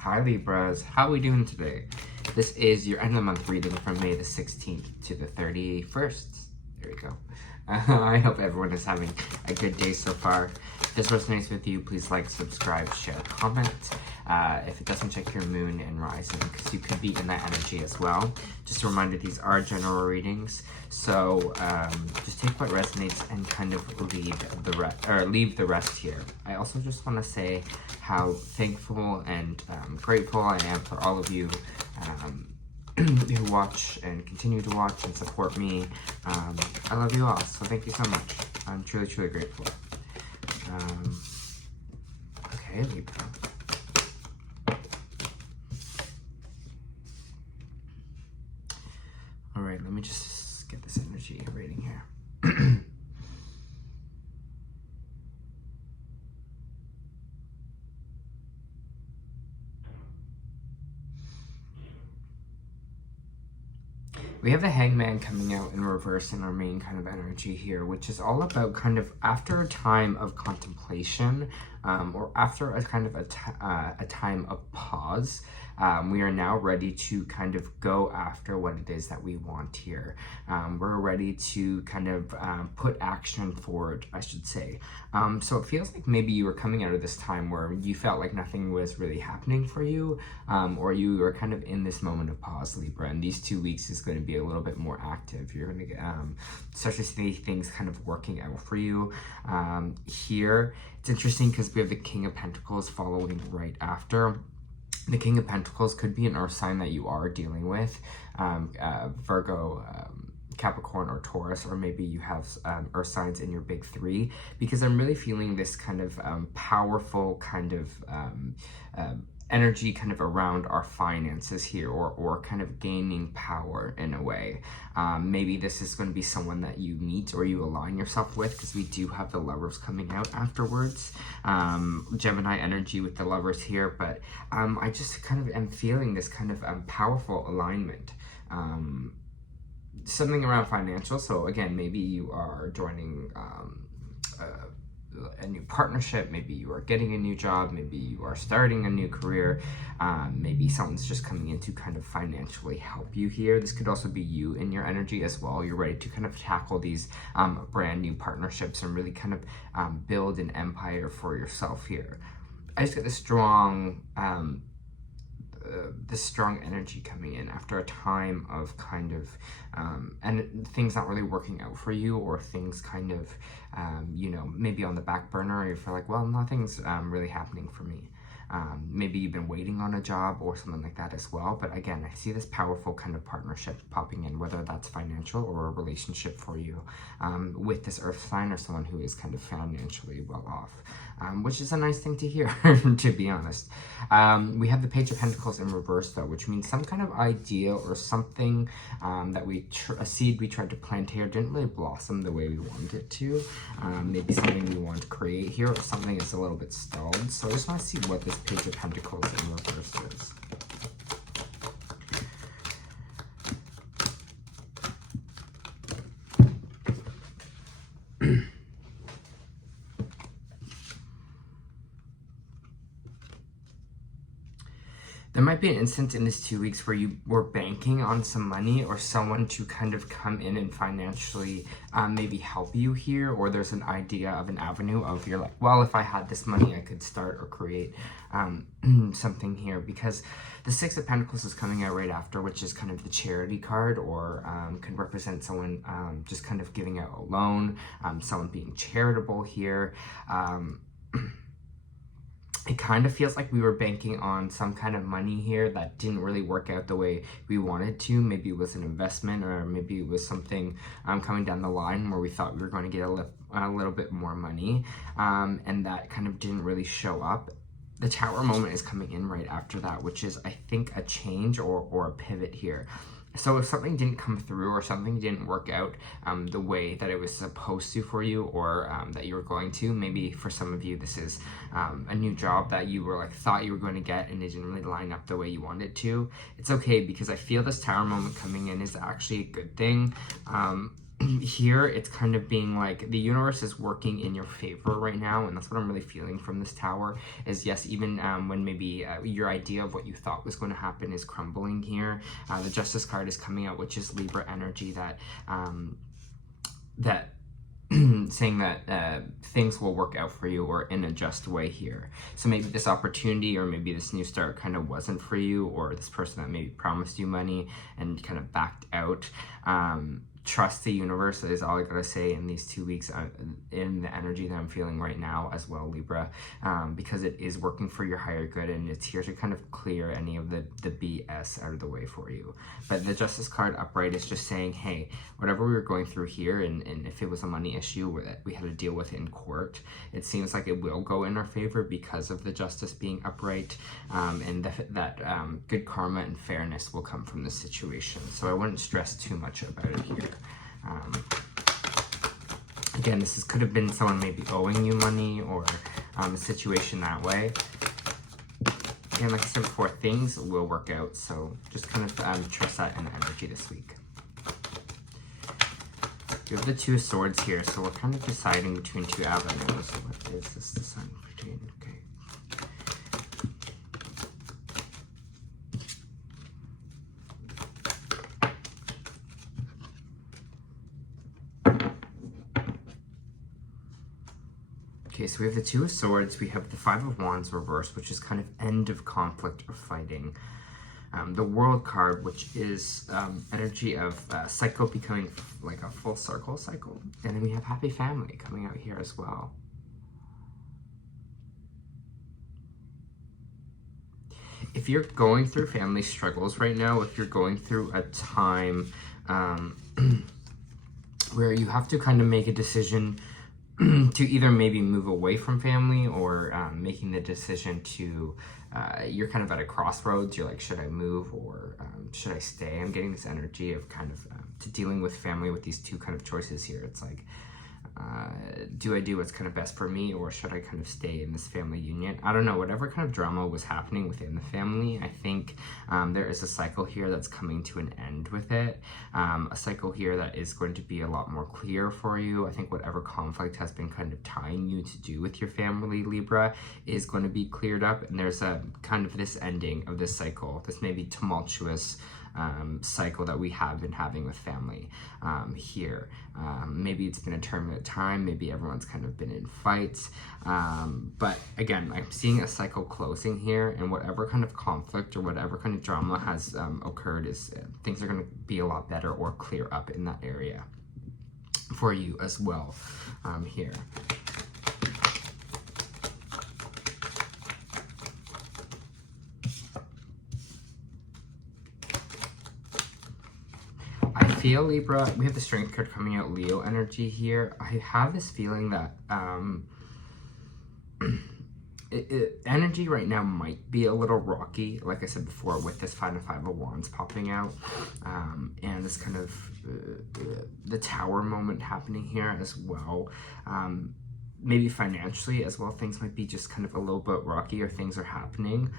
Hi Libras, how are we doing today? This is your end of the month reading from May the 16th to the 31st. There we go. I hope everyone is having a good day so far. If this resonates with you, please like, subscribe, share, comment. If it doesn't, check your moon and rising, because you could be in that energy as well. Just a reminder, these are general readings, so just take what resonates and kind of leave the rest here. I also just want to say how thankful and grateful I am for all of you who watch and continue to watch and support me. I love you all, so thank you so much. I'm truly, truly grateful. Okay, Libra. All right, let me just get this energy rating here. We have the Hangman coming out in reverse in our main kind of energy here, which is all about kind of after a time of contemplation, or after a kind of a time of pause, we are now ready to kind of go after what it is that we want here. We're ready to kind of put action forward, I should say. So it feels like maybe you were coming out of this time where you felt like nothing was really happening for you, or you were kind of in this moment of pause, Libra, and these 2 weeks is going to be a little bit more active. You're going to start to see things kind of working out for you. Here, it's interesting because we have the King of Pentacles following right after. The King of Pentacles could be an earth sign that you are dealing with, Virgo, Capricorn, or Taurus, or maybe you have earth signs in your big three, because I'm really feeling this kind of powerful kind of energy kind of around our finances here, or kind of gaining power in a way. Maybe this is going to be someone that you meet or you align yourself with, because we do have the Lovers coming out afterwards. Gemini energy with the Lovers here, but I just kind of am feeling this kind of powerful alignment. Something around financial. So again, maybe you are joining a new partnership, maybe you are getting a new job, maybe you are starting a new career, maybe someone's just coming in to kind of financially help you here. This could also be you in your energy as well. You're ready to kind of tackle these brand new partnerships and really kind of build an empire for yourself here. I just get this strong energy coming in after a time of kind of and things not really working out for you, or things kind of you know, maybe on the back burner, or you feel like, well, nothing's really happening for me. Maybe you've been waiting on a job or something like that as well. But again, I see this powerful kind of partnership popping in, whether that's financial or a relationship for you, with this earth sign, or someone who is kind of financially well off, which is a nice thing to hear, to be honest. We have the Page of Pentacles in reverse though, which means some kind of idea or something that a seed we tried to plant here didn't really blossom the way we wanted it to. Maybe something we want to create here, or something is a little bit stalled. So I just want to see what this Page of Pentacles in reverse is. There might be an instance in this 2 weeks where you were banking on some money or someone to kind of come in and financially maybe help you here, or there's an idea of an avenue of, you're like, well, if I had this money, I could start or create something here, because the Six of Pentacles is coming out right after, which is kind of the charity card, or can represent someone just kind of giving out a loan, someone being charitable here. It kind of feels like we were banking on some kind of money here that didn't really work out the way we wanted to. Maybe it was an investment, or maybe it was something coming down the line where we thought we were going to get a little bit more money, and that kind of didn't really show up. The Tower moment is coming in right after that, which is, I think, a change or a pivot here. So if something didn't come through, or something didn't work out the way that it was supposed to for you, or that you were going to, maybe for some of you this is a new job that you were like thought you were going to get and it didn't really line up the way you wanted to. It's okay, because I feel this Tower moment coming in is actually a good thing. here it's kind of being like the universe is working in your favor right now, and that's what I'm really feeling from this tower. Is yes, even when maybe your idea of what you thought was going to happen is crumbling here, the Justice card is coming out, which is Libra energy, that saying that things will work out for you, or in a just way here. So maybe this opportunity or maybe this new start kind of wasn't for you, or this person that maybe promised you money and kind of backed out. Trust the universe is all I gotta say in these 2 weeks, in the energy that I'm feeling right now as well, Libra, because it is working for your higher good, and it's here to kind of clear any of the BS out of the way for you. But the Justice card upright is just saying, hey, whatever we were going through here, and if it was a money issue that we had to deal with in court, it seems like it will go in our favor because of the Justice being upright, and that good karma and fairness will come from this situation. So I wouldn't stress too much about it here. Again, this could have been someone maybe owing you money, or a situation that way. Again, like I said before, things will work out, so just kind of trust that in the energy this week. You have the Two of Swords here, so we're kind of deciding between two avenues. What is this deciding between? Okay. Okay, so we have the Two of Swords, we have the Five of Wands reversed, which is kind of end of conflict or fighting. The World card, which is energy of cycle becoming like a full circle cycle. And then we have Happy Family coming out here as well. If you're going through family struggles right now, if you're going through a time where you have to kind of make a decision to either maybe move away from family, or making the decision to, you're kind of at a crossroads, you're like, should I move, or should I stay? I'm getting this energy of kind of to dealing with family with these two kind of choices here. It's like, do I do what's kind of best for me, or should I kind of stay in this family union? I don't know, whatever kind of drama was happening within the family, I think there is a cycle here that's coming to an end with it. A cycle here that is going to be a lot more clear for you. I think whatever conflict has been kind of tying you to do with your family, Libra, is going to be cleared up, and there's a kind of this ending of this cycle, this maybe tumultuous cycle that we have been having with family here. Maybe it's been a turbulent time, maybe everyone's kind of been in fights, but again, I'm seeing a cycle closing here, and whatever kind of conflict or whatever kind of drama has occurred, is things are going to be a lot better or clear up in that area for you as well here. I feel, Libra, we have the Strength card coming out, Leo energy here. I have this feeling that energy right now might be a little rocky, like I said before, with this Five of Wands popping out, and this kind of the Tower moment happening here as well. Maybe financially as well, things might be just kind of a little bit rocky, or things are happening.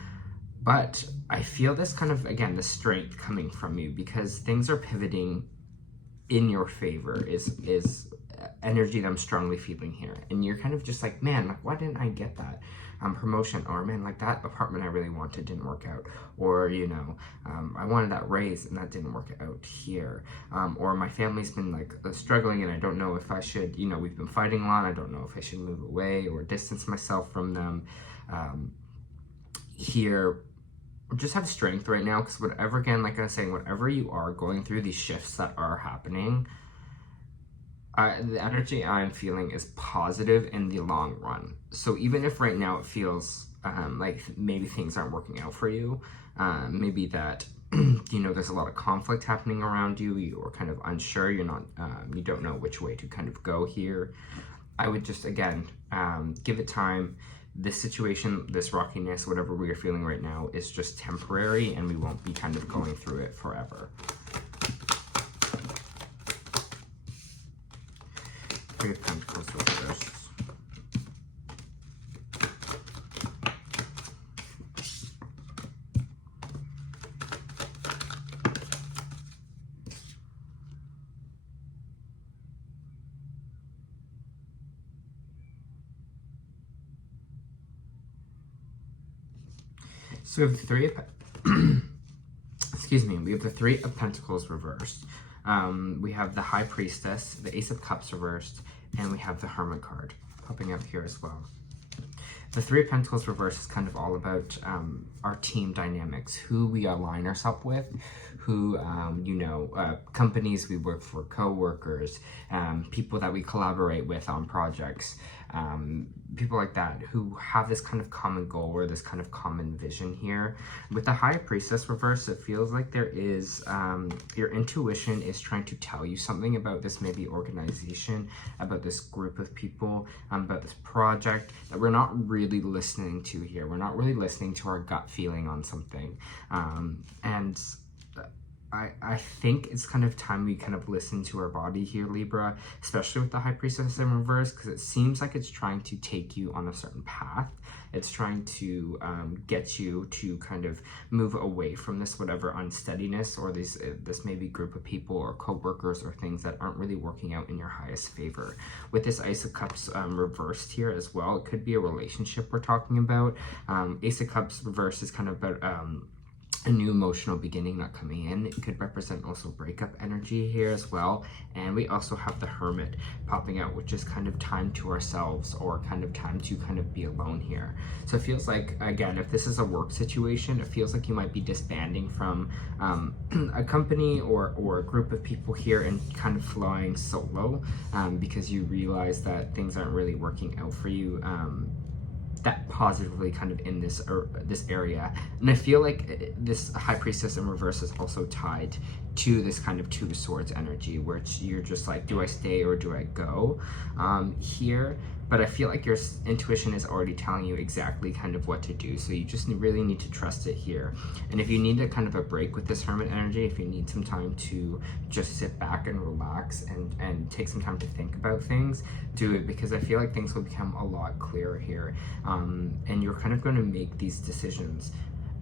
But I feel this kind of, again, the strength coming from you, because things are pivoting in your favor, is energy that I'm strongly feeling here. And you're kind of just like, man, like, why didn't I get that promotion? Or, man, like, that apartment I really wanted didn't work out. Or, you know, I wanted that raise and that didn't work out here. Or my family's been like struggling, and I don't know if I should, you know, we've been fighting a lot, I don't know if I should move away or distance myself from them. Here, just have strength right now, because whatever, again, like I was saying, whatever you are going through, these shifts that are happening, the energy I'm feeling is positive in the long run. So even if right now it feels like maybe things aren't working out for you, maybe that you know, there's a lot of conflict happening around you, you're kind of unsure, you're not, you don't know which way to kind of go here, I would just, again, give it time. This situation, this rockiness, whatever we are feeling right now, is just temporary, and we won't be kind of going through it forever. Three of Pentacles reversed. So we have the Three of excuse me, we have the Three of Pentacles reversed. We have the High Priestess, the Ace of Cups reversed, and we have the Hermit card popping up here as well. The Three of Pentacles reversed is kind of all about our team dynamics, who we align ourselves with, who, companies we work for, co-workers, people that we collaborate with on projects, people like that who have this kind of common goal or this kind of common vision here. With the High Priestess reverse, it feels like there is, your intuition is trying to tell you something about this maybe organization, about this group of people, about this project that we're not really listening to here. We're not really listening to our gut feeling on something. And I think it's kind of time we kind of listen to our body here, Libra, especially with the High Priestess in reverse, because it seems like it's trying to take you on a certain path. It's trying to get you to kind of move away from this whatever unsteadiness or this maybe group of people or co-workers or things that aren't really working out in your highest favor. With this Ace of Cups reversed here as well, it could be a relationship we're talking about. Ace of Cups reversed is kind of about a new emotional beginning not coming in. It could represent also breakup energy here as well. And we also have the Hermit popping out, which is kind of time to ourselves or kind of time to kind of be alone here. So it feels like, again, if this is a work situation, it feels like you might be disbanding from a company or a group of people here and kind of flying solo because you realize that things aren't really working out for you that positively kind of in this area. And I feel like this High Priestess in reverse is also tied to this kind of Two of Swords energy, where you're just like, do I stay or do I go here? But I feel like your intuition is already telling you exactly kind of what to do. So you just really need to trust it here. And if you need a kind of a break with this Hermit energy, if you need some time to just sit back and relax and take some time to think about things, do it, because I feel like things will become a lot clearer here. And you're kind of going to make these decisions.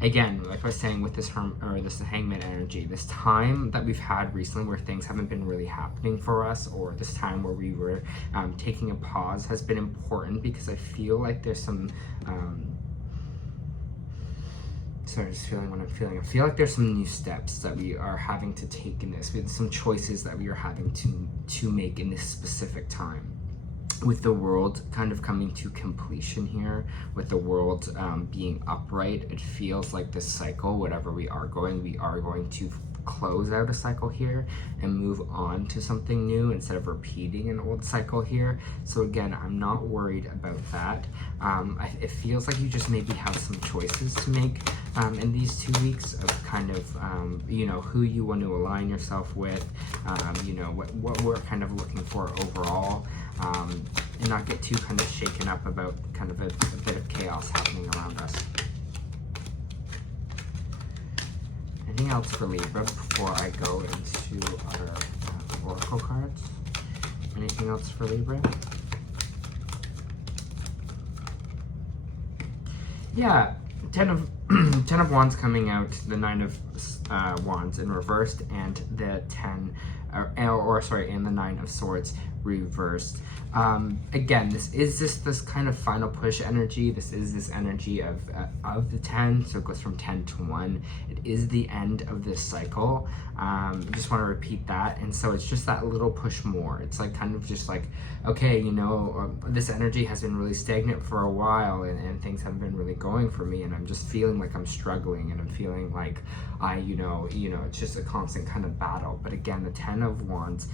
Again, like I was saying with this Hangman energy, this time that we've had recently where things haven't been really happening for us, or this time where we were taking a pause, has been important, because I feel like there's some sorry, just feeling what I'm feeling. I feel like there's some new steps that we are having to take in this. We have some choices that we are having to make in this specific time. With the world kind of coming to completion here, with the world being upright, it feels like this cycle, whatever we are going to close out a cycle here and move on to something new instead of repeating an old cycle here. So again, I'm not worried about that. It feels like you just maybe have some choices to make in these 2 weeks of kind of, who you want to align yourself with, what we're kind of looking for overall. And not get too kind of shaken up about kind of a bit of chaos happening around us. Anything else for Libra before I go into our oracle cards? Anything else for Libra? Yeah, 10 of Wands coming out, the 9 of Wands in reversed, and the and the 9 of Swords reversed. Again, this is this kind of final push energy. This is this energy of the 10, so it goes from 10 to 1. It is the end of this cycle. I just want to repeat that. And so it's just that little push more. It's like kind of just like, okay, this energy has been really stagnant for a while, and things haven't been really going for me, and I'm just feeling like I'm struggling, and I'm feeling like it's just a constant kind of battle. But again, the 10 of Wands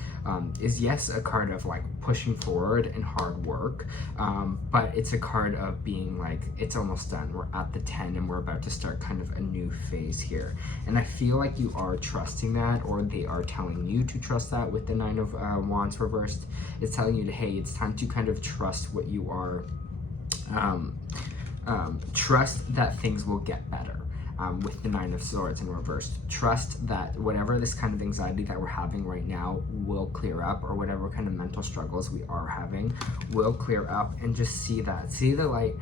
is, yes, a card of like pushing forward and hard work, but it's a card of being like, it's almost done. We're at the 10 and we're about to start kind of a new phase here. And I feel like you are trusting that, or they are telling you to trust that with the 9 of Wands reversed. It's telling you to, hey, it's time to kind of trust what you are, trust that things will get better. With the 9 of Swords in reverse. Trust that whatever this kind of anxiety that we're having right now will clear up, or whatever kind of mental struggles we are having will clear up, and just see the light.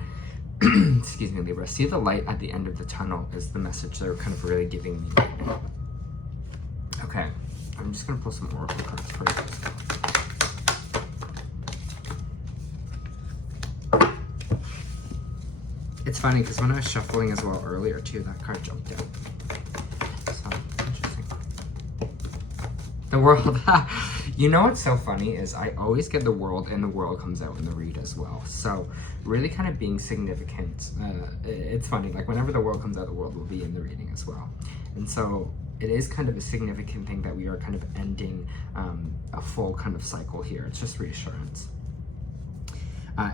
Excuse me, Libra. See the light at the end of the tunnel is the message they're kind of really giving me right now. Okay, I'm just gonna pull some oracle cards for you. It's funny because when I was shuffling as well earlier too, that card jumped out. So, interesting. The World. You know what's so funny is I always get the World, and the World comes out in the read as well. So really kind of being significant. It's funny, like whenever the World comes out, the World will be in the reading as well. And so it is kind of a significant thing that we are kind of ending a full kind of cycle here. It's just reassurance.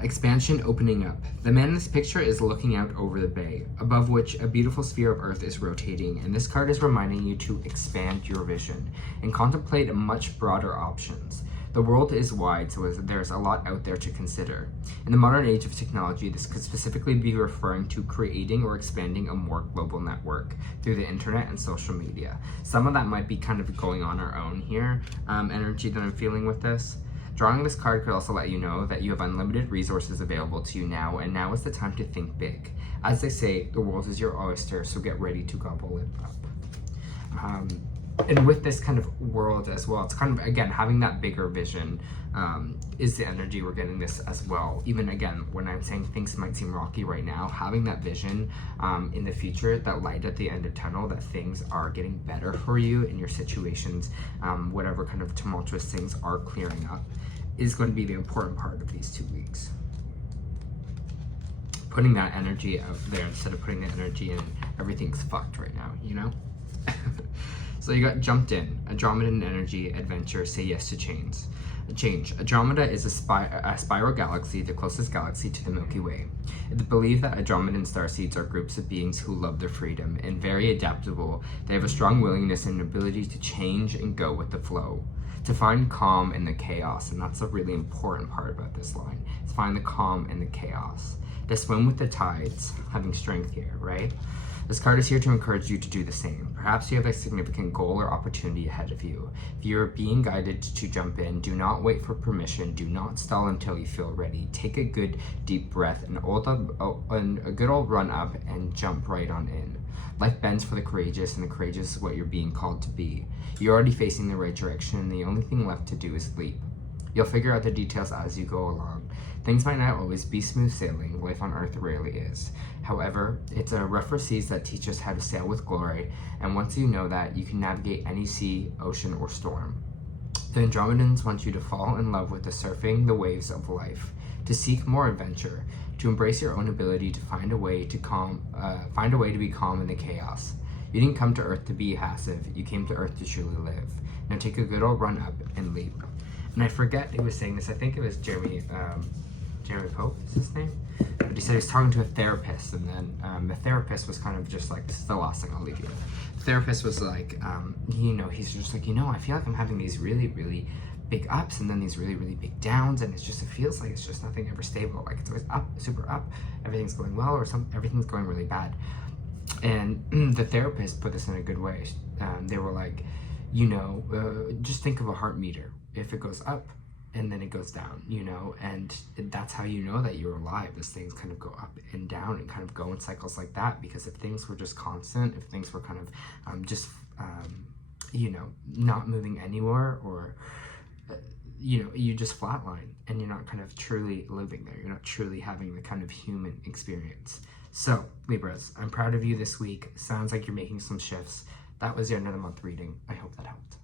Expansion opening up. The man in this picture is looking out over the bay, above which a beautiful sphere of earth is rotating, and this card is reminding you to expand your vision and contemplate much broader options. The world is wide, so there's a lot out there to consider. In the modern age of technology, this could specifically be referring to creating or expanding a more global network through the internet and social media. Some of that might be kind of going on our own here, energy that I'm feeling with this. Drawing this card could also let you know that you have unlimited resources available to you now, and now is the time to think big. As they say, the world is your oyster, so get ready to gobble it up. And with this kind of world as well, it's kind of, again, having that bigger vision is the energy we're getting this as well. Even again, when I'm saying things might seem rocky right now, having that vision in the future, that light at the end of the tunnel, that things are getting better for you in your situations, whatever kind of tumultuous things are clearing up, is going to be the important part of these 2 weeks. Putting that energy out there instead of putting the energy in everything's fucked right now, you know? So you got jumped in, Andromedan energy, adventure, say yes to change. Andromeda is a spiral galaxy, the closest galaxy to the Milky Way. It's believed that Andromedan starseeds are groups of beings who love their freedom and very adaptable. They have a strong willingness and ability to change and go with the flow, to find calm in the chaos, and that's a really important part about this line, is find the calm in the chaos. To swim with the tides, having strength here, right? This card is here to encourage you to do the same. Perhaps you have a significant goal or opportunity ahead of you. If you're being guided to jump in, do not wait for permission. Do not stall until you feel ready. Take a good deep breath and a good old run up and jump right on in. Life bends for the courageous, and the courageous is what you're being called to be. You're already facing the right direction, and the only thing left to do is leap. You'll figure out the details as you go along. Things might not always be smooth sailing. Life on Earth rarely is. However, it's a rougher seas that teach us how to sail with glory, and once you know that, you can navigate any sea, ocean, or storm. The Andromedans want you to fall in love with the surfing the waves of life, to seek more adventure, to embrace your own ability to find a way to be calm in the chaos. You didn't come to Earth to be passive. You came to Earth to truly live. Now take a good old run up and leap. And I forget who was saying this. I think it was Jeremy Pope is his name. But he said he was talking to a therapist, and then the therapist was kind of just like, this is the last thing I'll leave you with. The therapist was like, he's just like, I feel like I'm having these really, really big ups and then these really, really big downs, and it feels like it's just nothing ever stable. Like it's always up, super up, everything's going well, or everything's going really bad. And the therapist put this in a good way. They were like, just think of a heart meter. If it goes up and then it goes down, and that's how you know that you're alive. These things kind of go up and down and kind of go in cycles like that, because if things were just constant, if things were kind of not moving anywhere, or you just flatline and you're not kind of truly living there. You're not truly having the kind of human experience. So Libras, I'm proud of you this week. Sounds like you're making some shifts. That was your end of the month reading. I hope that helped.